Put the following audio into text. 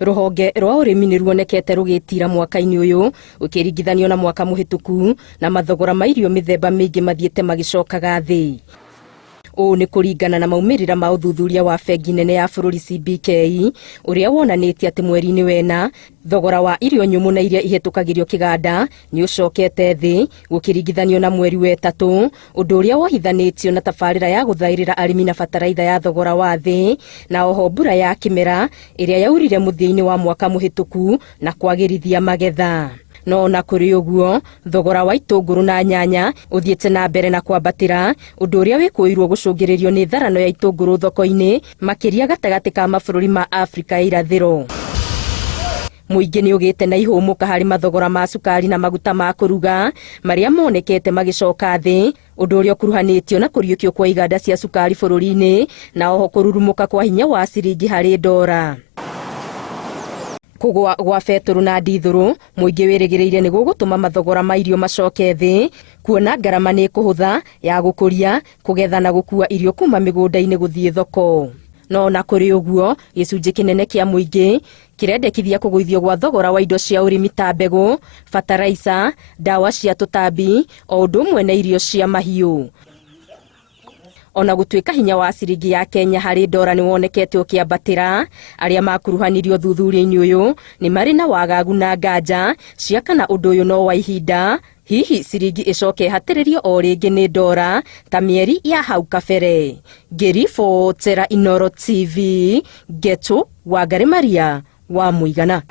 Ruhonge rwa urimi ni ruonekete rugitira mwaka-ini uyu ukiringithanio na mwaka muhituku na mathogora ma irio mithemba mingi mathiete magicokaga thi. Ũũ nĩ kũringana na maumirira ma ũthuthuria wa bengi nene ya bũrũri CBK uria wonanĩtie atĩ mweri-inĩ wena thogora wa irio nyũmũ na iria ihetũkagĩrio kĩganda nĩ ũcokete thĩ gũkĩringithanio na mweri wa ĩtatũ, ũndũ ũrĩa wohithanĩtio na tabarĩra ya gũthaĩrĩra arĩmi na bataraitha ya thogora wa thĩ na oho mbura ya kĩmera ĩrĩa yaurire mũthia-inĩ wa mwaka mũhĩtũku na kwagĩrithia magetha. No na kũrĩ ũguo thogora wa itũngũrũ na nyanya ũthiĩte na mbere na kwambatĩra, ũndũ ũrĩa wĩkũirwo gũcũngĩrĩrio nĩ tharano ya itũngũrũ thoko-inĩ makĩria gatagatĩ ka mabũrũri ma Afrika ya irathĩro. Mũingĩ nĩ ũgĩte na ihũmũka harĩ mathogora ma cukari na maguta ma kũruga marĩa monekete magĩcoka thĩ, ũndũ ũrĩa ũkuruhanĩtio na kũriũkio kwa iganda cia cukari bũrũri-inĩ na oho kũrurumũka kwa hinya wa ciringi harĩ ndora. Kũgũa gwa betũrũ na ndithũrũ mũingĩ wĩrĩgĩrĩire nĩ gũgũtũma mathogora ma irio macoke thĩ, kuona ngarama nĩ kũhũtha ya gũkũria, kũgetha na gũkua irio kuma mĩgũnda-inĩ gũthiĩ thoko. No na kũrĩ ũguo gĩcunjĩ kĩnene kĩa mũingĩ kĩrendekithia kũgũithio gwa thogora wa indo cia ũrĩmi ta mbegũ, bataraica, ndawa cia tũtambi o ũndũ ũmwe na irio cia mahiũ. Ona gũtuĩka hinya wa ciringi ya Kenya harĩ ndora nĩ wonekete ũkĩambatĩra, arĩa makuruhanirio thuthuria-inĩ ũyũ nĩ marĩ na wagagu na nganja cia kana ũndũ ũyũ no wa ihinda, hihi ciringi ĩcoke hatĩrĩrio o rĩngĩ nĩ ndora ta mĩeri ya hau kabere. Ngĩribotera Inooro TV, Ngetu Wangari Maria wa Mũigana.